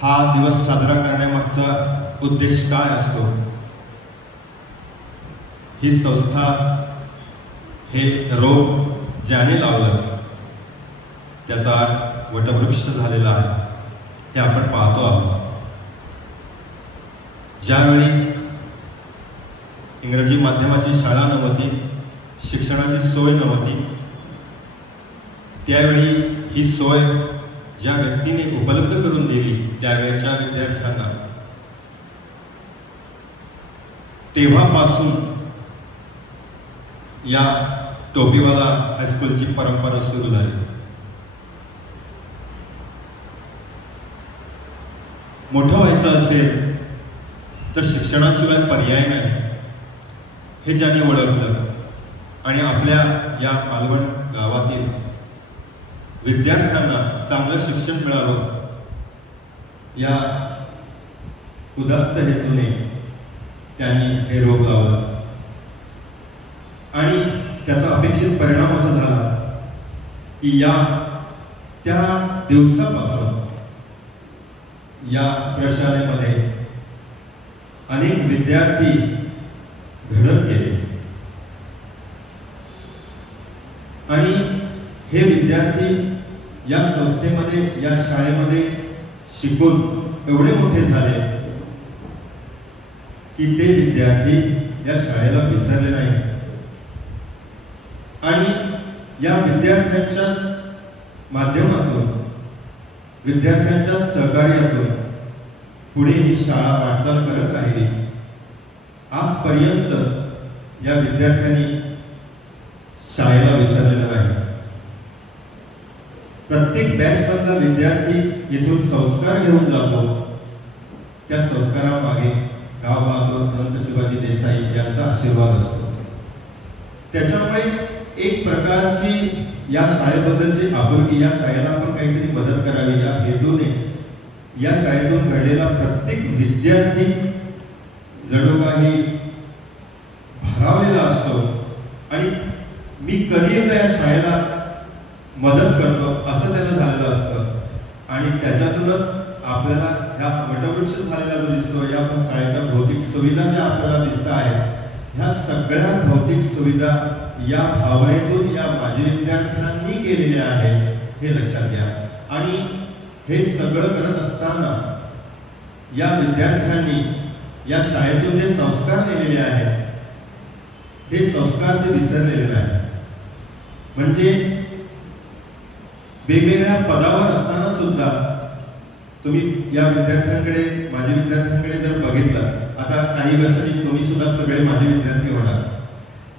हा दिवस साजरा करण्यामागचा उद्देश काय असतो? ही संस्था हे रोप ज्याने लावलं त्याचा आज वटवृक्ष झालेला आहे हे आपण पाहतो आहोत. ज्यावेळी इंग्रजी माध्यमाची शाळा नव्हती, शिक्षणाची सोय नव्हती, त्यावेळी ही सोय ज्या व्यक्तीने उपलब्ध करून दिली त्यावेळेच्या विद्यार्थ्यांना, तेव्हापासून या टोपीवाला हायस्कूलची परंपरा सुरू झाली. मोठं व्हायचं असेल तर शिक्षणाशिवाय पर्याय नाही हे ज्याने ओळखलं आणि आपल्या या मालवण गावातील विद्यार्थ्यांना चांगलं शिक्षण मिळावं या उदात्त हेतूने त्यांनी हे रोप लावलं आणि त्याचा अपेक्षित परिणाम असा झाला की त्या दिवसापासून या प्रशालेमध्ये अनेक विद्यार्थी घडत गेले आणि हे विद्यार्थी या संस्थेमध्ये, या शाळेमध्ये शिकून एवढे मोठे झाले की ते विद्यार्थी या शाळेला विसरले नाही आणि या विद्यार्थ्यांच्या माध्यमातून, विद्यार्थ्यांच्या सहकार्यातून पुढे ही शाळा वाटचाल करत राहिली. आजपर्यंत या विद्यार्थ्यांनी शाळेला विसरलेला नाही. प्रत्येक बॅचमधला विद्यार्थी इथून संस्कार घेऊन जातो. त्या संस्कारामागे राव बहादूर अनंत शिवाजी देसाई यांचा आशीर्वाद असतो. त्याच्यामुळे एक प्रकारची या शाळेबद्दलची आपुलकी, या शाळेला आपण काहीतरी मदत करावी या हेतूने या शाळेतून घडलेला प्रत्येक विद्यार्थी जणू काही भारावलेला असतो आणि मी कधी एकदा या शाळेला मदत करतो असं त्याला झालेलं असतं आणि त्याच्यातूनच आपल्याला ह्या वटवृक्ष झालेला जो दिसतो, या शाळेच्या भौतिक सुविधा ज्या आपल्याला दिसत आहेत, ह्या सगळ्या भौतिक सुविधा या भावनेतून या माजी विद्यार्थ्यांनी केलेल्या आहेत हे लक्षात घ्या. आणि हे सगळं करत असताना या विद्यार्थ्यांनी या शाळेतून जे संस्कार दिलेले आहेत हे संस्कार ते विसरलेले नाही. म्हणजे वेगवेगळ्या पदावर असताना सुद्धा तुम्ही या विद्यार्थ्यांकडे, माझ्या विद्यार्थ्यांकडे जर बघितलं, आता काही वर्षांनी तुम्ही सुद्धा सगळे माझे विद्यार्थी होणार.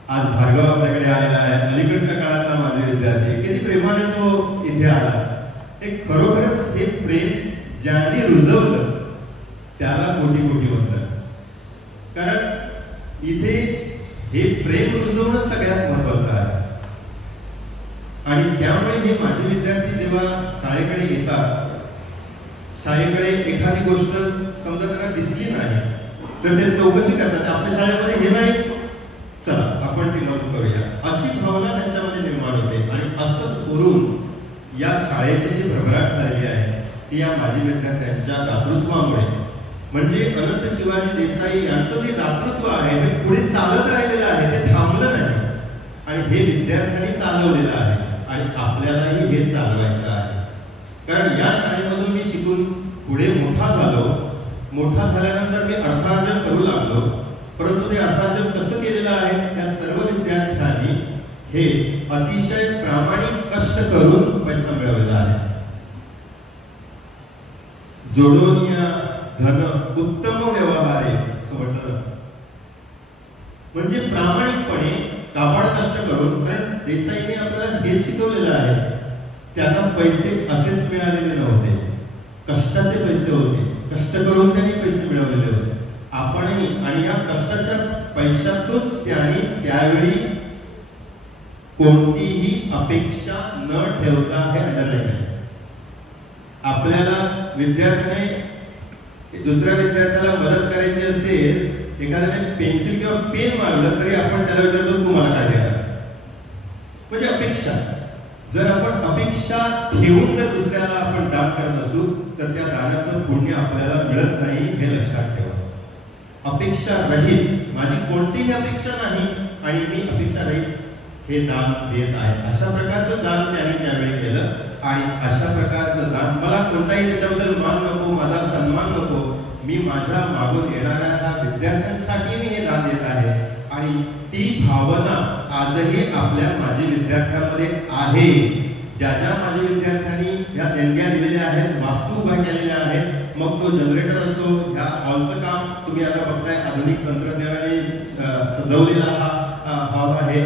आज भार्गव आपल्याकडे आलेला आहे, अलीकडच्या काळातला माझे विद्यार्थी, किती प्रेमाने तो इथे आला. हे खरोखरच हे प्रेम ज्यांनी रुजवलं त्याला कोटी कोटी म्हणतात. कारण इथे हे प्रेम रुजवणं सगळ्यात महत्वाचं आहे आणि त्यामुळे हे माझे विद्यार्थी जेव्हा शाळेकडे येतात, शाळेकडे एखादी गोष्ट समजा त्यांना दिसली नाही तर ते चौकशी करतात, आपल्या शाळेमध्ये हे नाही, चला आपण ती मदत करूया, अशी भावना त्यांच्यामध्ये निर्माण होते. आणि असं करून या शाळेची जी भरभराट झालेली आहे ती या माजी विद्यार्थ्यांच्या दातृत्वामुळे म्हणजे अनंत शिवाजी देसाई यांचं जे दातृत्व आहे हे पुढे चालत राहिलेलं आहे, ते थांबलं नाही. आणि हे विद्यार्थ्यांनी चालवलेलं आहे आणि आपल्यालाही हे चालवायचं आहे. कारण या शाळेमधून मी शिकून पुढे मोठा झालो. मोठा झाल्यानंतर मी अर्थार्जन करू लागलो. परंतु ते अर्थार्जन कसं केलेलं आहे, त्या सर्व विद्यार्थ्यांनी हे अतिशय प्रामाणिक कष्ट करून पैसा मिळवलेला आहे. जोडोनिया धन उत्तम व्यवहारे असं म्हटलं, म्हणजे प्रामाणिकपणे काबाड कष्ट करून. कारण देसाईने आपल्याला हे शिकवलेलं आहे, त्यांना पैसे असेच मिळालेले नव्हते, कष्टाचे पैसे होते, कष्ट करून त्यांनी पैसे मिळवलेले होते. आपणही आणि या कष्टाच्या पैशातून त्यांनी त्यावेळी कोणतीही अपेक्षा न ठेवता हे अंडरलाईन आहे. आपल्याला विद्यार्थ्याने दुसऱ्या विद्यार्थ्याला मदत करायची असेल, एखाद्याने पेन्सिल किंवा पेन मारलं तरी आपण त्याला विचारतो तुम्हाला काय द्या, म्हणजे अपेक्षा. जर आपण अपेक्षा ठेवून जर दुसऱ्याला आपण दान करत असू तर त्या दानाचं पुण्य आपल्याला मिळत नाही, हे लक्षात ठेवा. अपेक्षा रहित, माझी कोणतीही अपेक्षा नाही आणि मी अपेक्षा रहित हे दान देत आहे, अशा प्रकारचं दान त्याने त्यावेळी केलं. आणि अशा प्रकारचं दान, मला कोणताही त्याच्याबद्दल मान नको, माझा सन्मान नको, मी माझ्या मागून येणाऱ्या ह्या विद्यार्थ्यांसाठी मी हे दान देत आहे. आणि ती भावना आजही आपल्या माजी विद्यार्थ्यांमध्ये आहे. ज्या ज्या माजी विद्यार्थ्यांनी या देणग्या दिलेल्या आहेत, वास्तू उभ्या केलेल्या आहेत, मग तो जनरेटर असो, ह्या हॉलचं काम तुम्ही आता बघताय, आधुनिक तंत्रज्ञानाने सजवलेला हा हॉल आहे,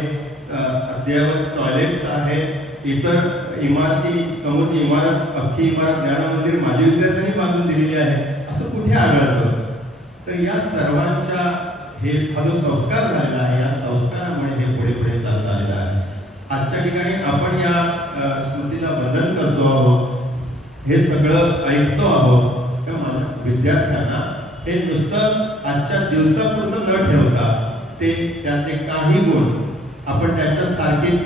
अद्ययावत टॉयलेट्स आहे, इतर इमारती, समोरची इमारत, अख्खी इमारत ज्ञानमंदिर माजी विद्यार्थ्यांनी बांधून दिलेली आहे. असं कुठे आढळतं? तर या सर्वांच्या हे हा जो संस्कार झालेला आहे, या संस्कारामुळे हे पुढे पुढे चालत आलेलं आहे. आजच्या ठिकाणी आपण या स्मृतीला वंदन करतो आहोत, हे सगळं ऐकतो आहोत. तर माझ्या विद्यार्थ्यांना हे नुसतं आजच्या दिवसापुरतं न ठेवता ते त्याचे काही गुण, आपण त्याच्यासारखे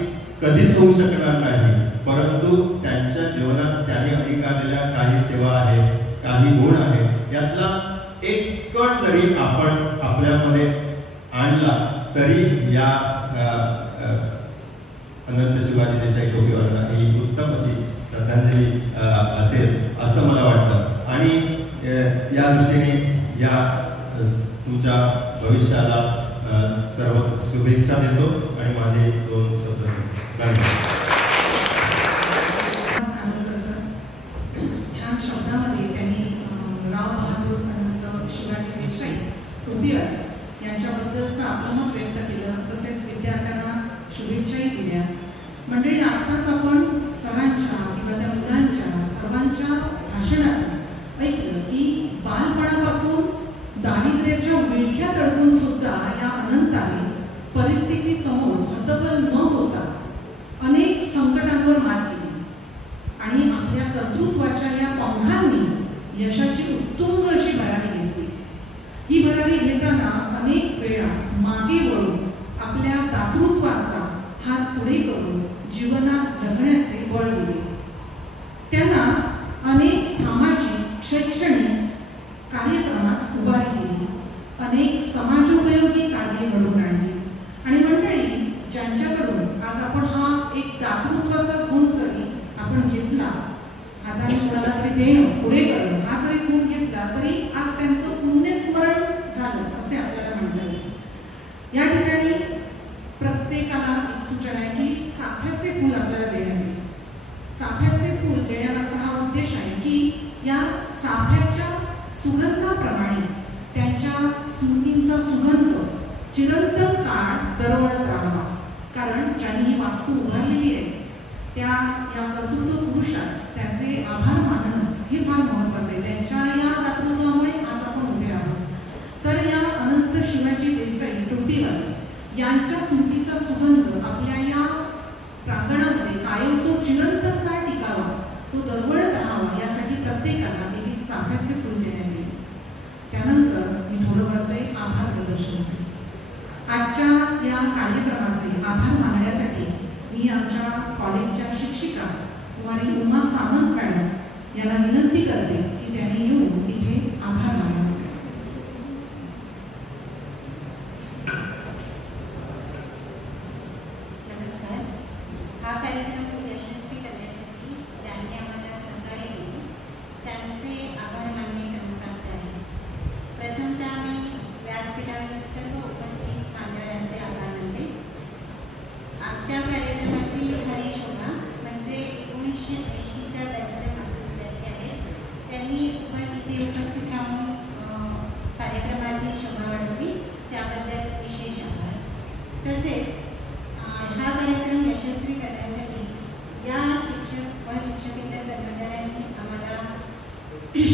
कधीच होऊ शकणार नाही, परंतु त्यांच्या जीवनात त्यांनी अंगीकारलेल्या काही सेवा आहेत, काही गुण आहेत, यातला एक कण जरी आपण आपल्यामध्ये आणला तरी या अनंत शिवाजी देसाई टोपीवाल्यांना ही उत्तम अशी श्रद्धांजली असेल असं मला वाटतं. आणि या दृष्टीने या तुमच्या भविष्याला सर्व शुभेच्छा देतो आणि माझे 2 शब्द छान शब्दामध्ये त्यांनी राव बहादूर अनंत शिवाजी देसाई टोपीवाले यांच्याबद्दलचं आपलं मत व्यक्त केलं, तसेच विद्यार्थ्यांना शुभेच्छाही दिल्या. मंडळी, आत्ताच आपण सरांच्या किंवा त्या मुलांच्या सर्वांच्या भाषणात ऐकलं की बालपणापासून दारिद्र्याच्या विळख्यात अडकून सुद्धा या अनंताने परिस्थितीसमोर हतबल न होता अनेक संकटांवर मात केली आणि आपल्या कर्तृत्वाच्या या पंखांनी यशाची उत्तुंग अशी भरारी घेतली. ही भरारी घेताना अनेक वेळा मागे वळून आपल्या दातृत्वाचा हात पुढे करून जीवनात जगण्याचे बळ दिले. त्यांना अनेक सामाजिक, शैक्षणिक कार्यक्रमात उभारी दिली, अनेक समाजोपयोगी कार्य घडवून आणली. आणि मंडळी, ज्यांच्याकडून आज आपण हा एक दातृत्वाचा गुण जरी आपण घेतला, हाताने कोणाला तरी देणं, पुढे करणं, हा जरी गुण घेतला तरी आज त्यांचं पुण्यस्मरण झालं असे आपल्याला म्हणता येईल. या ठिकाणी प्रत्येकाला एक सूचना आहे की चाफ्याचे फूल आपल्याला देण्यात येईल. चाफ्याचे फूल देण्याचा हा उद्देश आहे की या चाफ्याच्या सुगंधाप्रमाणे त्यांच्या स्मृतींचा सुगंध चिरंतन काळ दरवळत राहावा. कारण ज्यांनी ही वास्तू उभारलेली आहे त्या या कर्तृत्व पुरुषास त्यांचे आभार मानणं हे फार महत्त्वाचं आहे. त्यांच्या या दातृत्वामुळे आज आपण उभे आहोत. तर या अनंत शिवाजी देसाई टोपीवाले यांच्या स्मृतीचा सुगंध आपल्या या प्रांगणामध्ये कायम तो चिरंतन काळ टिकावा, तो दरवळत राहावा, यासाठी प्रत्येकाला एक एक चाफ्याचे फूल देण्यात येईल. त्यानंतर मी थोडं करते आभार प्रदर्शन. आजच्या या कार्यक्रमाचे आभार मानण्यासाठी मी आमच्या कॉलेजच्या शिक्षिका कुमारी उमा सामंत मॅडम यांना विनंती करते की त्यांनी येऊन इथे आभार मानावे.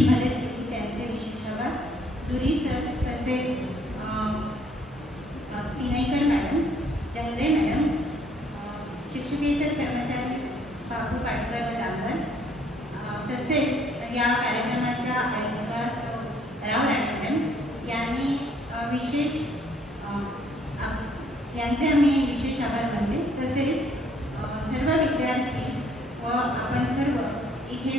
मदत केली त्यांचे विशेष आभार. जुरी सर तसेच पिनाईकर मॅडम, जंगदे मॅडम, शिक्षकेतर कर्मचारी बाबू पाटकर व दामकर, तसेच या कार्यक्रमाच्या आयोजिका राव राणे मॅडम यांनी यांचे आम्ही विशेष आभार मानले. तसेच सर्व विद्यार्थी व आपण सर्व इथे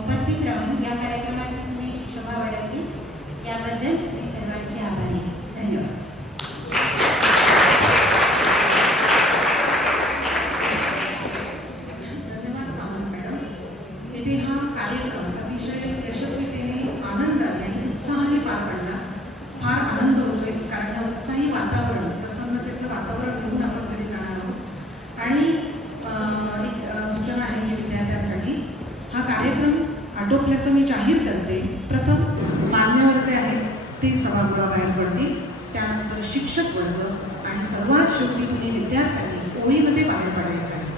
उपस्थित राहून या कार्यक्रमाची तुम्ही शोभा वाढवली याबद्दल मी सर्वांचे आभारी आहे. धन्यवाद. धन्यवाद सामंत मॅडम. येथे हा कार्यक्रम अतिशय यशस्वीतेने आनंदाने आणि उत्साहाने पार पडला. फार आनंद होतोय कारण या उत्साही वातावरण, प्रसन्नतेचं वातावरण घेऊन आपण घरी जाणार आहोत. आणि एक सूचना आहे की विद्यार्थ्यांसाठी हा कार्यक्रम आटोपल्याचं मी जाहीर करते. प्रथम मान्यवर जे आहेत ते सभागृहाबाहेर पडतील, त्यानंतर शिक्षक वर्ग आणि सर्वात शेवटी तुम्ही विद्यार्थ्यांनी ओळीमध्ये बाहेर पडायचं आहे.